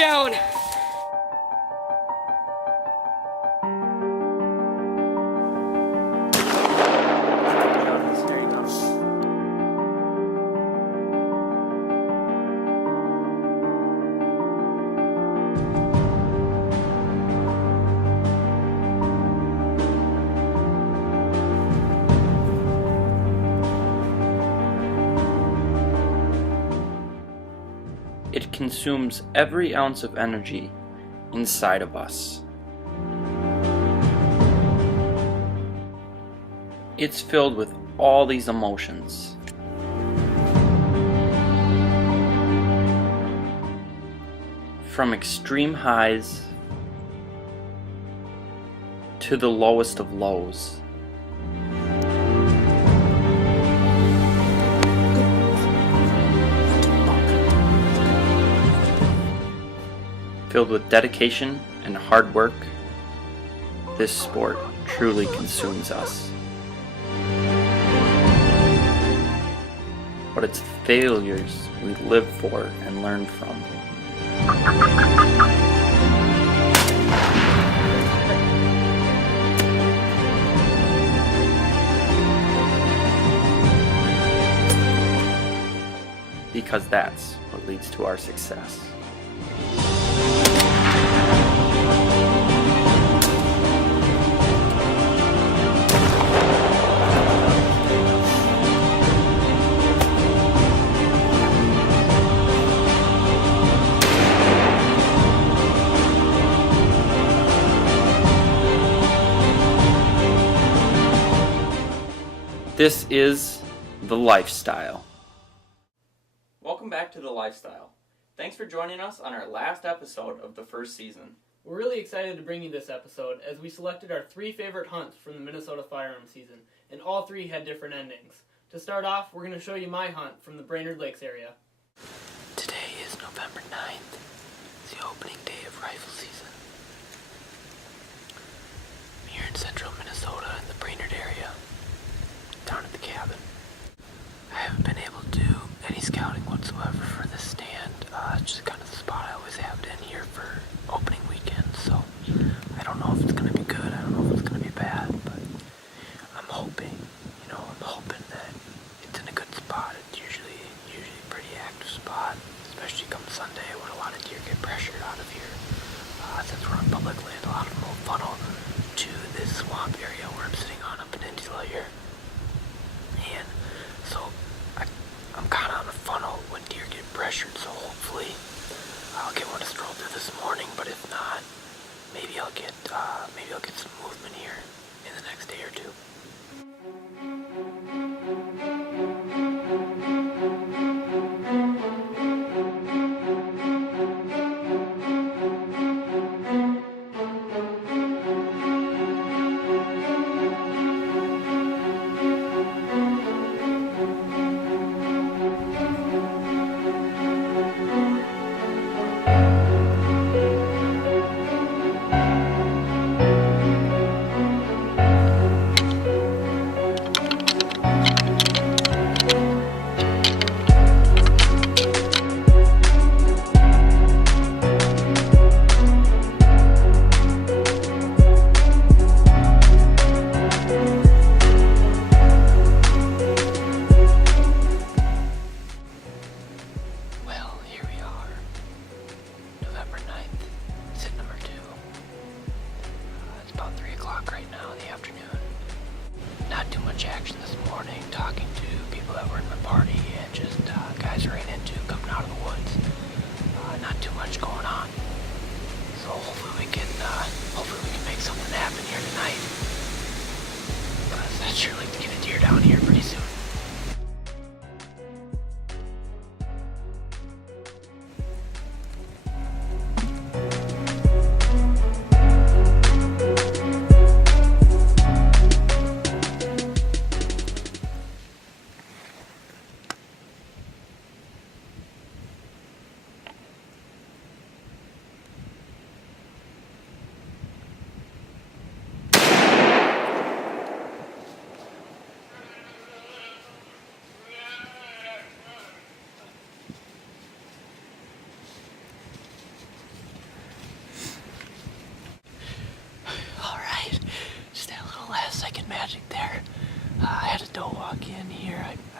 down. There you go. It consumes every ounce of energy inside of us. It's filled with all these emotions. From extreme highs to the lowest of lows. Filled with dedication and hard work, this sport truly consumes us. But it's failures we live for and learn from. Because that's what leads to our success. This is the lifestyle. Welcome back to the lifestyle. Thanks for joining us on our last episode of the first season. We're really excited to bring you this episode as we selected our 3 favorite hunts from the Minnesota Firearm season, and all 3 had different endings. To start off, we're going to show you my hunt from the Brainerd Lakes area. Today is November 9th. It's the opening day of rifle season. I'm here in central Minnesota in the Brainerd area, down at the cabin. I haven't been able to do any scouting whatsoever for this stand. It's just kind of the spot I always have it in here for opening weekend, so I don't know if it's going to be good, I don't know if it's going to be bad, but I'm hoping that it's in a good spot. It's usually a pretty active spot, especially come Sunday when a lot of deer get pressured out of here. Since we're on public land, a lot of them will funnel to this swamp area where I'm sitting on a peninsula here. And so I'm kind of on a funnel when deer get pressured, so hopefully I'll get one to stroll through this morning, but if not, maybe I'll get some movement here in the next day or two. I'd sure like to get a deer down here pretty soon.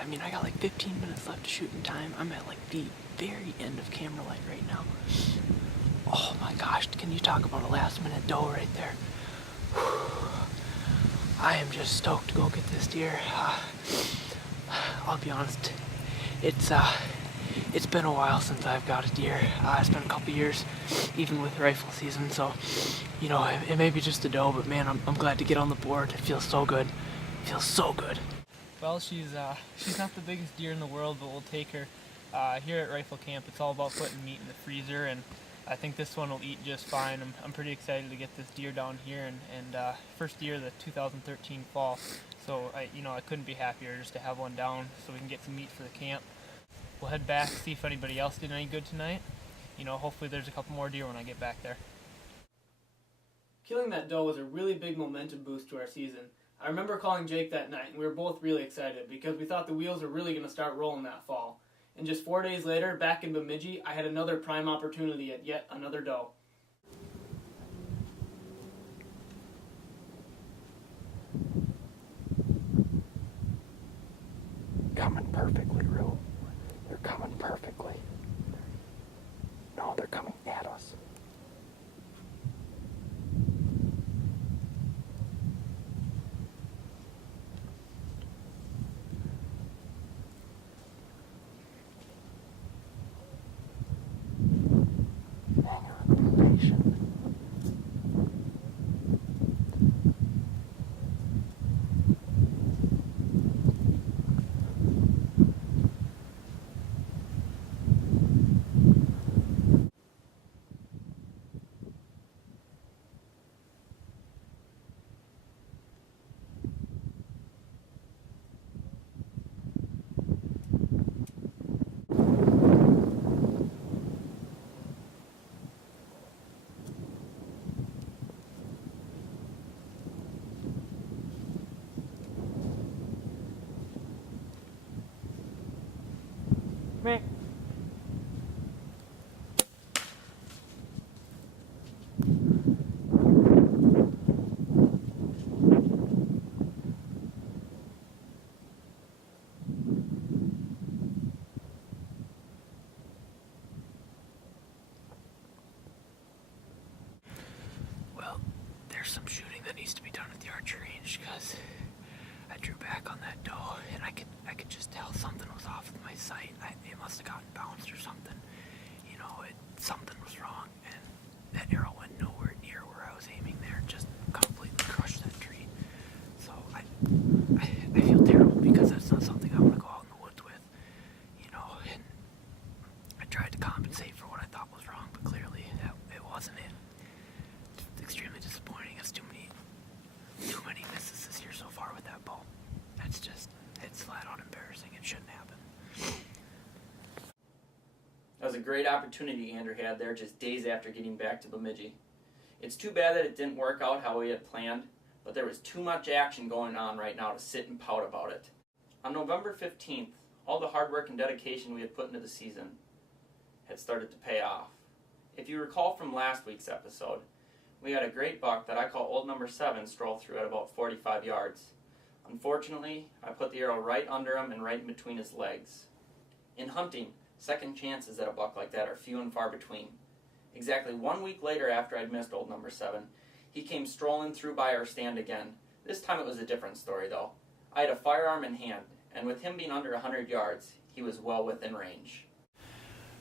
I mean, I got like 15 minutes left to shooting time. I'm at like the very end of camera light right now. Oh my gosh, can you talk about a last minute doe right there? I am just stoked to go get this deer. I'll be honest, it's been a while since I've got a deer. It's been a couple years, even with rifle season, so, you know, it may be just a doe, but man, I'm glad to get on the board. It feels so good. It feels so good. Well, she's not the biggest deer in the world, but we'll take her. Here at rifle camp, it's all about putting meat in the freezer, and I think this one will eat just fine. I'm pretty excited to get this deer down here, and first deer of the 2013 fall. So I couldn't be happier just to have one down so we can get some meat for the camp. We'll head back, see if anybody else did any good tonight. You know, hopefully there's a couple more deer when I get back there. Killing that doe was a really big momentum boost to our season. I remember calling Jake that night, and we were both really excited because we thought the wheels were really going to start rolling that fall. And just 4 days later, back in Bemidji, I had another prime opportunity at yet another doe. Coming perfectly, Rue. They're coming perfectly. No, they're coming at us. Meh. Well, there's some shooting that needs to be done at the archery range because I drew back on that doe and I could just tell something was off with my sight. It must have gotten bounced or something. You know, something was wrong, and that arrow went nowhere near where I was aiming there. Just completely crushed that tree. So I feel terrible because that's not something I want to go out in the woods with. You know, and I tried to compensate for what I thought was wrong, but clearly it wasn't it. It's extremely disappointing. It's too many misses this year so far with that bow. It's flat out embarrassing. It shouldn't happen. That was a great opportunity Andrew had there just days after getting back to Bemidji. It's too bad that it didn't work out how we had planned, but there was too much action going on right now to sit and pout about it. On November 15th, all the hard work and dedication we had put into the season had started to pay off. If you recall from last week's episode, we had a great buck that I call Old Number 7 stroll through at about 45 yards. Unfortunately, I put the arrow right under him and right in between his legs. In hunting, second chances at a buck like that are few and far between. Exactly 1 week later after I'd missed Old Number 7, he came strolling through by our stand again. This time it was a different story though. I had a firearm in hand, and with him being under 100 yards, he was well within range.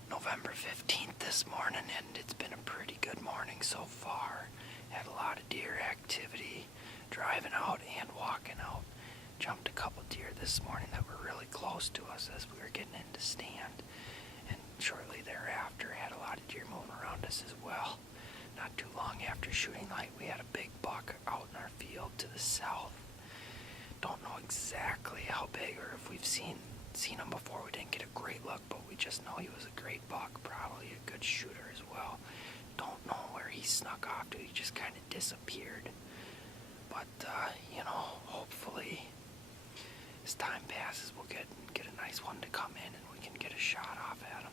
November 15th this morning, and it's been a pretty good morning so far. Had a lot of deer activity, driving out and walking out. Jumped a couple deer this morning that were really close to us as we were getting into stand. And shortly thereafter, had a lot of deer moving around us as well. Not too long after shooting light, we had a big buck out in our field to the south. Don't know exactly how big or if we've seen him before. We didn't get a great look, but we just know he was a great buck, probably a good shooter as well. Don't know where he snuck off to. He just kind of disappeared. But, hopefully as time passes, we'll get a nice one to come in and we can get a shot off at him.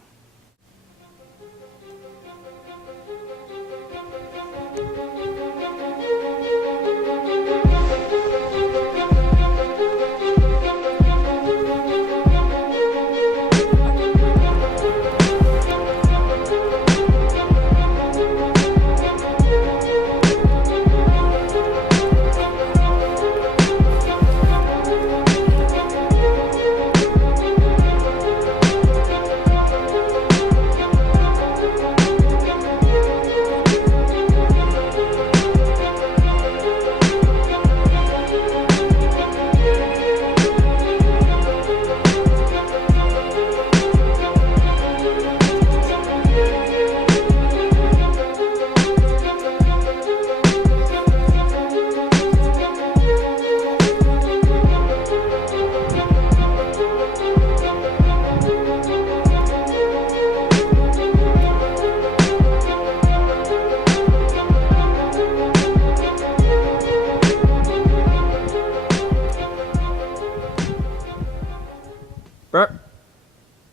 Brett.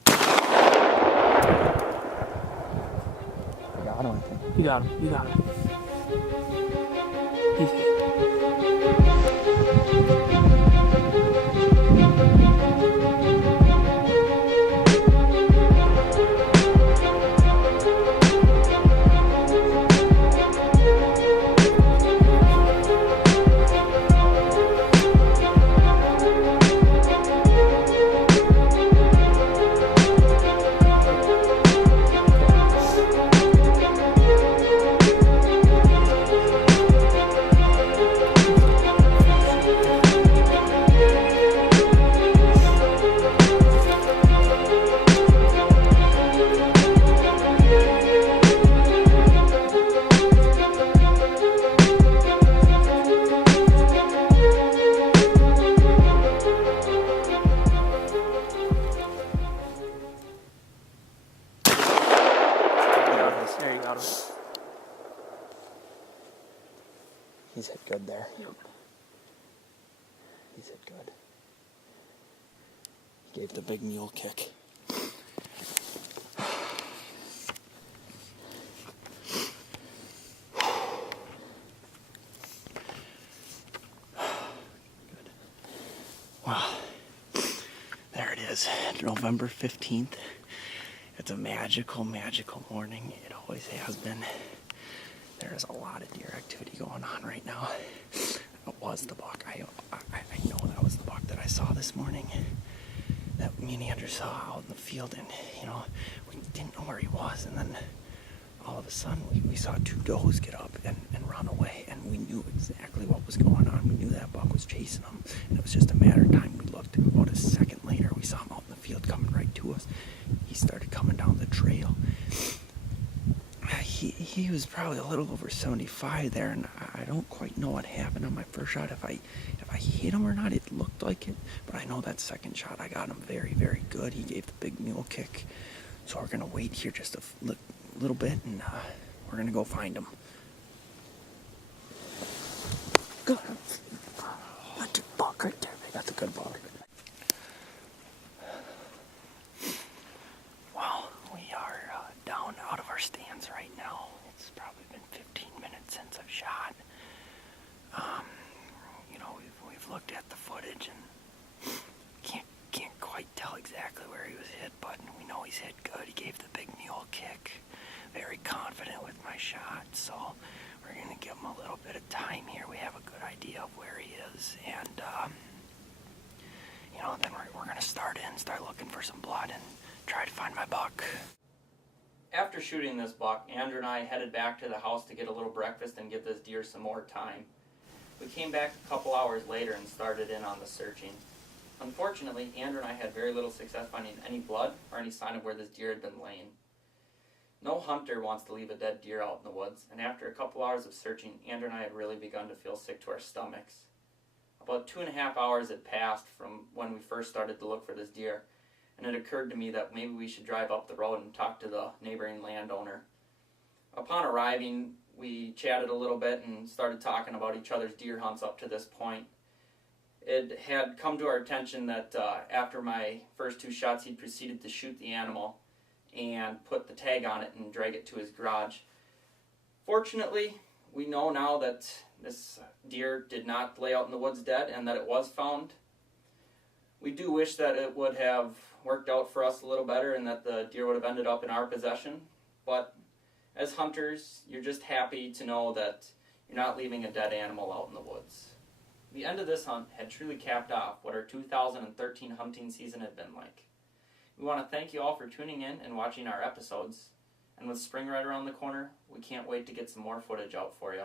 I got him, I think. You got him. You got him. He's hit. There you got him. He's hit good there. Yep. He's hit good. He gave the big mule kick. Good. Wow. There it is. November 15th. It's a magical, magical morning. It always has been. There is a lot of deer activity going on right now. It was the buck. I know that was the buck that I saw this morning. That me and Andrew saw out in the field, and we didn't know where he was, and then all of a sudden we saw two does get up and run away, and we knew exactly what was going on. We knew that buck was chasing them, and it was just a matter of time. We looked, about a second later, we saw him out in the field coming right to us. He started coming down the trail. He was probably a little over 75 there, and I don't quite know what happened on my first shot, if I hit him or not. It looked like it, but I know that second shot I got him very, very good. He gave the big mule kick. So we're gonna wait here just a little bit, and we're gonna go find him. Good. That's a buck right there. That's a good buck. Well, we are down out of our stands right now. It's probably been 15 minutes since I've shot. We've looked at the footage and can't quite tell exactly where he was hit, but we know he's hit good. He gave the big mule kick. Very confident with my shot, so we're gonna give him a little bit of time here. We have a good idea of where he is, and then we're gonna start looking for some blood and try to find my buck. After shooting this buck, Andrew and I headed back to the house to get a little breakfast and give this deer some more time. We came back a couple hours later and started in on the searching. Unfortunately, Andrew and I had very little success finding any blood or any sign of where this deer had been laying. No hunter wants to leave a dead deer out in the woods, and after a couple hours of searching, Andrew and I had really begun to feel sick to our stomachs. About 2.5 hours had passed from when we first started to look for this deer, and it occurred to me that maybe we should drive up the road and talk to the neighboring landowner. Upon arriving, we chatted a little bit and started talking about each other's deer hunts up to this point. It had come to our attention that after my first 2 shots, he'd proceeded to shoot the animal and put the tag on it and drag it to his garage. Fortunately, we know now that this deer did not lay out in the woods dead and that it was found. We do wish that it would have worked out for us a little better and that the deer would have ended up in our possession, but as hunters, you're just happy to know that you're not leaving a dead animal out in the woods. The end of this hunt had truly capped off what our 2013 hunting season had been like. We want to thank you all for tuning in and watching our episodes. And with spring right around the corner, we can't wait to get some more footage out for you.